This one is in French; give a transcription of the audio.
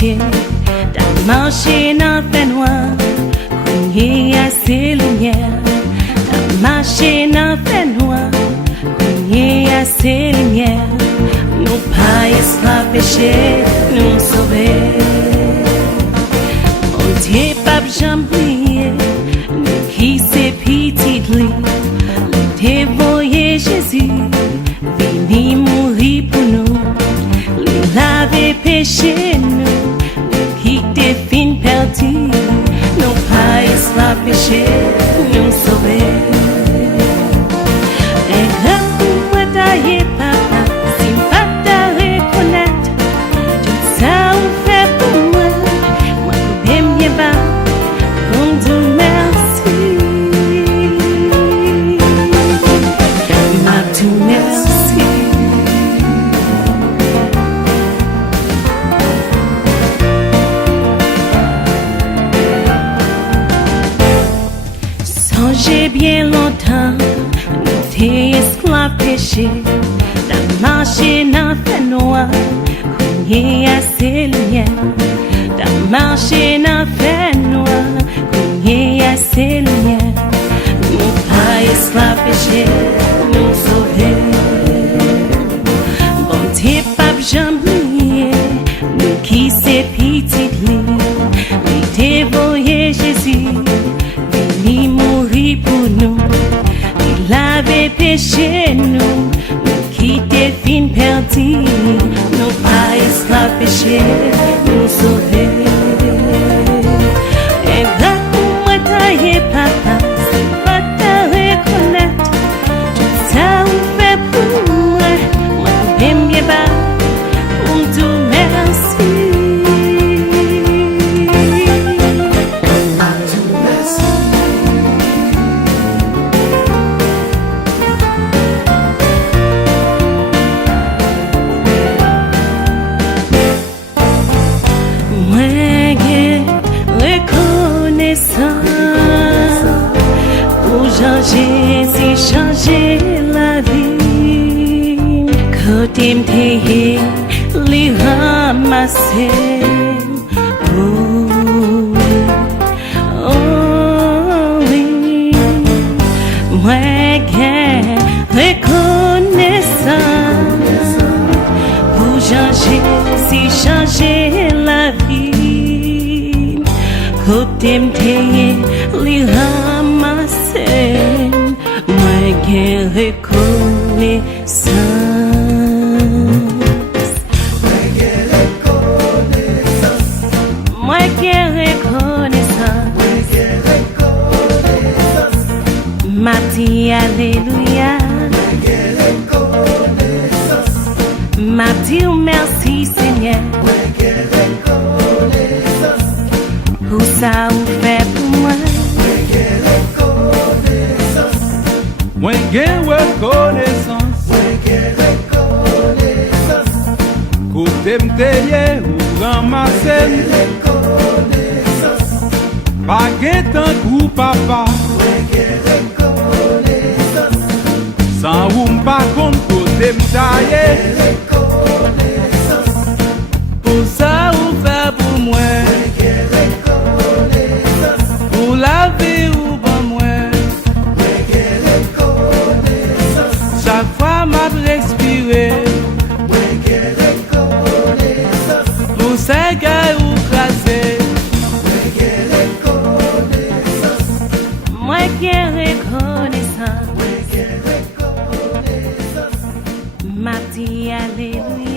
péché, t'as marché dans la noire, cogné à ses lumières, t'as marché dans la noire, cogné à ses lumières, nous pas esclaves péché, nous sauver. Mon Dieu, pape j'oublié, nous qui c'est petit lit, le dévoyé Jésus, vini mourir pour nous. Laver péché nous, qui défine perdu, nous pas esclaves péché, nous sauver. Et là où moi d'ailleurs papa, si pas t'a reconnaître, tout ça ou fait pour moi j'aime bien pas, bon Dieu merci, m'a tout merci. J'ai bien longtemps, nous t'es esclaves péché, t'as marché dans la noire, cogné à ses lumières, t'as marché dans la noire, cogné à ses lumières, nous pas esclaves péché, nous sauver. Bon Dieu, pape j'oublié, nous qui c'est petit lit, lui dévoyé Jésus. Il mourit pour nous, il avait péché nous, nous qui défine perdu, nous pas esclaves péché, nous sauver. Et là où moi taillé papa, c'est pas t'a reconnaître, tout ça ou fait pour moi j'aime bien pas, on tout merci. Jésus changer la vie, côté m'teye, les ramasser. Oh, oh oui, moi gain reconnaissant pour Jésus changer la vie, côté m'teye, les ramasser. Moi qui reconnaissance, moi qui reconnaissance, Mati alléluia, Mati merci Seigneur, pour ça vous fait pour moi. Moi gain reconnaissance, côté m'teye ou ramasser, pas gain tant pour papa, sans ou pas compte côté m'taille, pour ça ou fait pour moi, pour la vie ou pour moi. Chaque fois m'a respiré, pour ces gars ou crasé, moi qui reconnaissant, Mati alléluia.